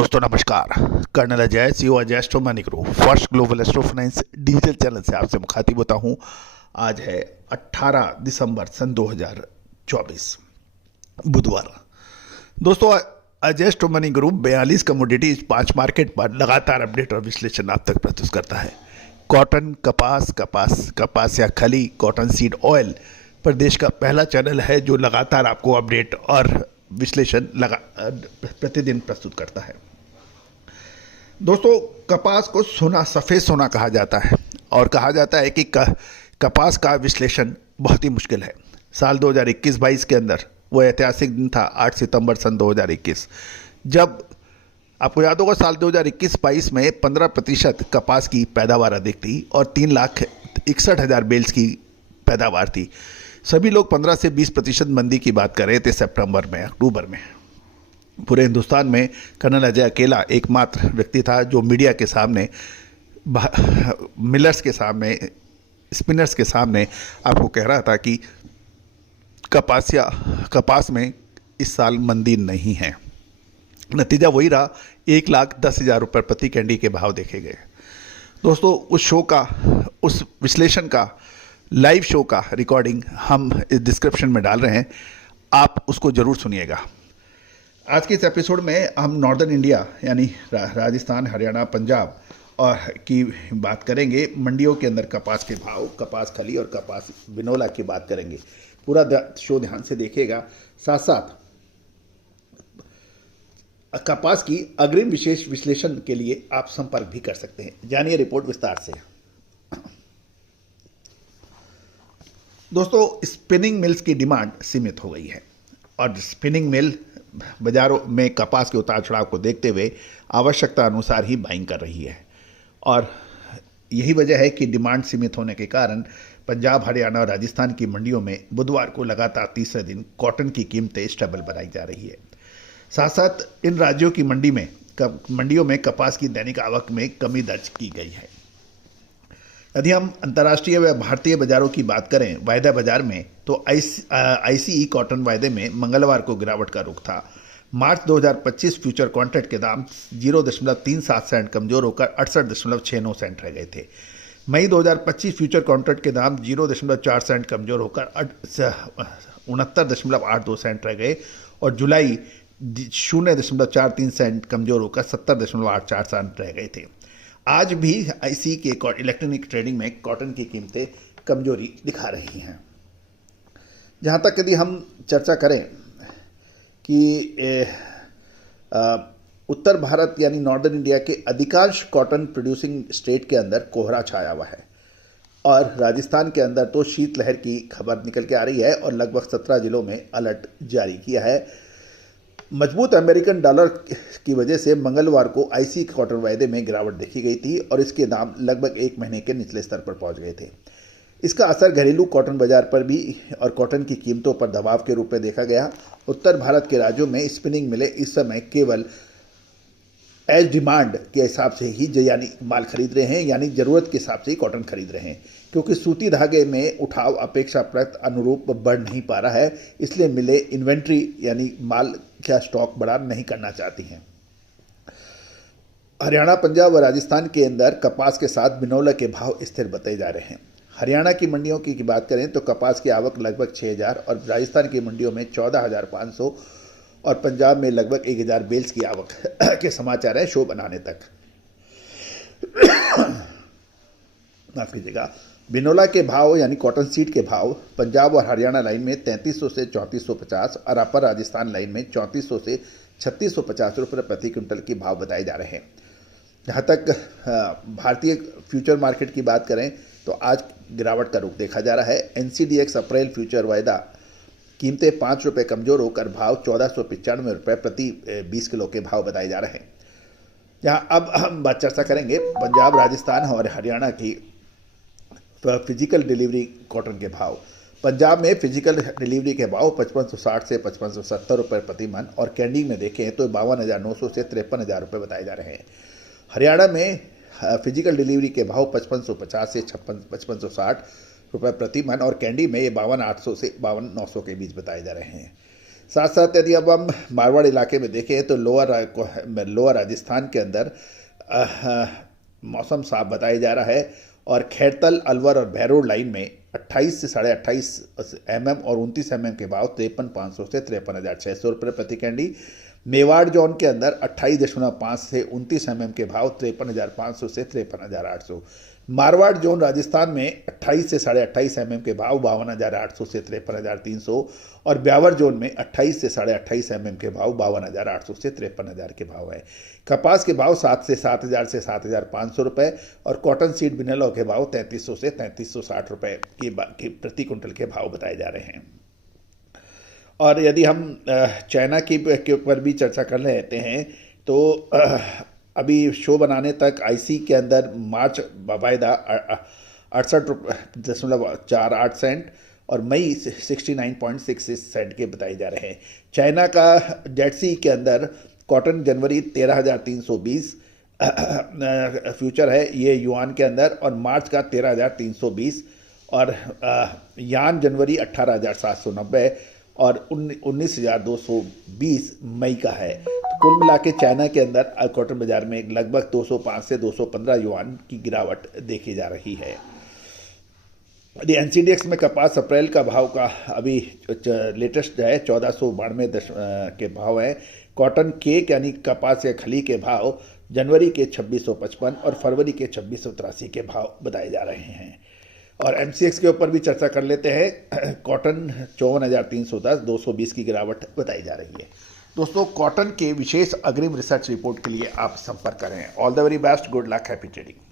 दोस्तों नमस्कार। Colonel Ajay CO Ajay astro money group first global astro finance digital channel से आपसे मुखातिब होता हूं। आज है 18 दिसंबर सन 2024 बुधवार। दोस्तों Ajay astro money group 42 commodities 5 market पर लगातार अपडेट और विश्लेषण आप तक प्रस्तुत करता है। कॉटन, कपास या खली, कॉटन सीड ऑयल पर देश का पहला चैनल है जो लगातार आपको अपडेट और विश्लेषण प्रतिदिन प्रस्तुत करता है। दोस्तों कपास को सोना, सफ़ेद सोना कहा जाता है और कहा जाता है कि कपास का विश्लेषण बहुत ही मुश्किल है। साल 2021-22 के अंदर वो ऐतिहासिक दिन था 8 सितंबर सन 2021, जब आपको याद होगा साल 2021-22 में 15% कपास की पैदावार अधिक थी और 3,61,000 बेल्स की पैदावार थी। सभी लोग 15 से 20% मंदी की बात कर रहे थे सितंबर में, अक्टूबर में। पूरे हिंदुस्तान में कर्नल अजय अकेला एकमात्र व्यक्ति था जो मीडिया के सामने, मिलर्स के सामने, स्पिनर्स के सामने आपको कह रहा था कि कपास में इस साल मंदी नहीं है। नतीजा वही रहा, 1,10,000 रुपये प्रति कैंडी के भाव देखे गए। दोस्तों उस शो का, उस विश्लेषण का, लाइव शो का रिकॉर्डिंग हम इस डिस्क्रिप्शन में डाल रहे हैं, आप उसको ज़रूर सुनिएगा। आज के इस एपिसोड में हम नॉर्दर्न इंडिया यानी राजस्थान, हरियाणा, पंजाब और की बात करेंगे। मंडियों के अंदर कपास के भाव, कपास खली और कपास बिनोला की बात करेंगे। पूरा शो ध्यान से देखिएगा। साथ साथ कपास की अग्रिम विशेष विश्लेषण के लिए आप संपर्क भी कर सकते हैं। जानिए रिपोर्ट विस्तार से। दोस्तों स्पिनिंग मिल्स की डिमांड सीमित हो गई है और स्पिनिंग मिल बाजारों में कपास के उतार चढ़ाव को देखते हुए आवश्यकता अनुसार ही बाइंग कर रही है और यही वजह है कि डिमांड सीमित होने के कारण पंजाब, हरियाणा और राजस्थान की मंडियों में बुधवार को लगातार तीसरे दिन कॉटन की कीमतें स्टेबल बनाई जा रही है। साथ साथ इन राज्यों की मंडियों में कपास की दैनिक आवक में कमी दर्ज की गई है। यदि हम अंतर्राष्ट्रीय व भारतीय बाजारों की बात करें, वायदा बाजार में तो आईसीई कॉटन वायदे में मंगलवार को गिरावट का रुख था। मार्च 2025 फ्यूचर कॉन्ट्रैक्ट के दाम 0.37 सेंट कमजोर होकर 68.69 सेंट रह गए थे। मई 2025 फ्यूचर कॉन्ट्रैक्ट के दाम 0.4 सेंट कमजोर होकर 69.82 सेंट रह गए और जुलाई 0.43 सेंट कमजोर होकर 70.84 सेंट रह गए थे। आज भी आईसी के इलेक्ट्रॉनिक ट्रेडिंग में कॉटन की कीमतें कमजोरी दिखा रही हैं। जहां तक यदि हम चर्चा करें कि उत्तर भारत यानी नॉर्दर्न इंडिया के अधिकांश कॉटन प्रोड्यूसिंग स्टेट के अंदर कोहरा छाया हुआ है और राजस्थान के अंदर तो शीतलहर की खबर निकल के आ रही है और लगभग 17 जिलों में अलर्ट जारी किया है। मजबूत अमेरिकन डॉलर की वजह से मंगलवार को आईसी कॉटन वायदे में गिरावट देखी गई थी और इसके दाम लगभग 1 महीने के निचले स्तर पर पहुंच गए थे। इसका असर घरेलू कॉटन बाजार पर भी और कॉटन की कीमतों पर दबाव के रूप में देखा गया। उत्तर भारत के राज्यों में स्पिनिंग मिलें इस समय केवल एज डिमांड के हिसाब से ही यानी माल खरीद रहे हैं, यानी ज़रूरत के हिसाब से ही कॉटन खरीद रहे हैं, क्योंकि सूती धागे में उठाव अपेक्षाकृत अनुरूप बढ़ नहीं पा रहा है। इसलिए मिले इन्वेंट्री यानी माल का स्टॉक बड़ा नहीं करना चाहती हैं। हरियाणा, पंजाब और राजस्थान के अंदर कपास के साथ बिनौला के भाव स्थिर बताए जा रहे हैं। हरियाणा की मंडियों की बात करें तो कपास की आवक लगभग 6,000 और राजस्थान की मंडियों में 14,500 और पंजाब में लगभग 1,000 बेल्स की आवक के समाचार हैं शो बनाने तक। माफ कीजिएगा। बिनोला के भाव यानी कॉटन सीड के भाव पंजाब और हरियाणा लाइन में 3300 से 3450 और अपर राजस्थान लाइन में 3400 से 3650 रुपये प्रति क्विंटल के भाव बताए जा रहे हैं। जहाँ तक भारतीय फ्यूचर मार्केट की बात करें तो आज गिरावट का रुख देखा जा रहा है। एनसीडीएक्स अप्रैल फ्यूचर वायदा कीमतें 5 रुपये कमजोर होकर भाव 1495 रुपये प्रति 20 किलो के भाव बताए जा रहे हैं। जहाँ अब हम बात चर्चा करेंगे पंजाब, राजस्थान और हरियाणा की फिजिकल डिलीवरी कॉटन के भाव। पंजाब में फिजिकल डिलीवरी के भाव 5560 से 5570 रुपये प्रति मन और कैंडी में देखें तो 52,900 से 53,000 रुपये बताए जा रहे हैं। हरियाणा में फिजिकल डिलीवरी के भाव 5550 से 5560 रुपये प्रति मन और कैंडी में ये 52,800 से 52,900 के बीच बताए जा रहे हैं। साथ साथ यदि अब हम मारवाड़ इलाके में देखें तो लोअर राजस्थान के अंदर मौसम साफ बताया जा रहा है और खैरतल, अलवर और बहरोड लाइन में 28 से 28.5 mm और 29 mm के भाव 53,500 से 53,600 रुपये प्रति कैंडी। मेवाड़ जोन के अंदर 28.5 से 29 mm के भाव 53,500 से 53,800। मारवाड़ जोन राजस्थान में 28 से 28.5 mm के भाव 52,800 से 53,300 और ब्यावर जोन में 28 से 28.5 mm के भाव 52,800 से 53,000 के भाव है। कपास के भाव 7 से 7,000 से 7,500 रुपये और कॉटन सीड बिनलों के भाव 3300 से 3360 रुपये के प्रति कुंटल के भाव बताए जा रहे हैं। और यदि हम चाइना के ऊपर भी चर्चा कर लेते हैं तो अभी शो बनाने तक आईसी के अंदर मार्च बाकायदा 68.48 सेंट और मई 69.66 सेंट के बताए जा रहे हैं। चाइना का जेड सी के अंदर कॉटन जनवरी 13,320 फ्यूचर है ये युआन के अंदर और मार्च का 13,320 और यान जनवरी 18,790 और 19,220 मई का है। तो कुल मिला के चाइना के अंदर कॉटन बाजार में लगभग 205 से 215 युआन की गिरावट देखी जा रही है। यदि एनसीडीएक्स में कपास अप्रैल का भाव का अभी लेटेस्ट है 1492 के भाव है। कॉटन केक यानी कपास या खली के भाव जनवरी के 2655 और फरवरी के 2683 के भाव बताए जा रहे हैं। और एमसीएक्स के ऊपर भी चर्चा कर लेते हैं। कॉटन 54,310 220 की गिरावट बताई जा रही है। दोस्तों, कॉटन के विशेष अग्रिम रिसर्च रिपोर्ट के लिए आप संपर्क करें। All the very best, good luck, happy trading.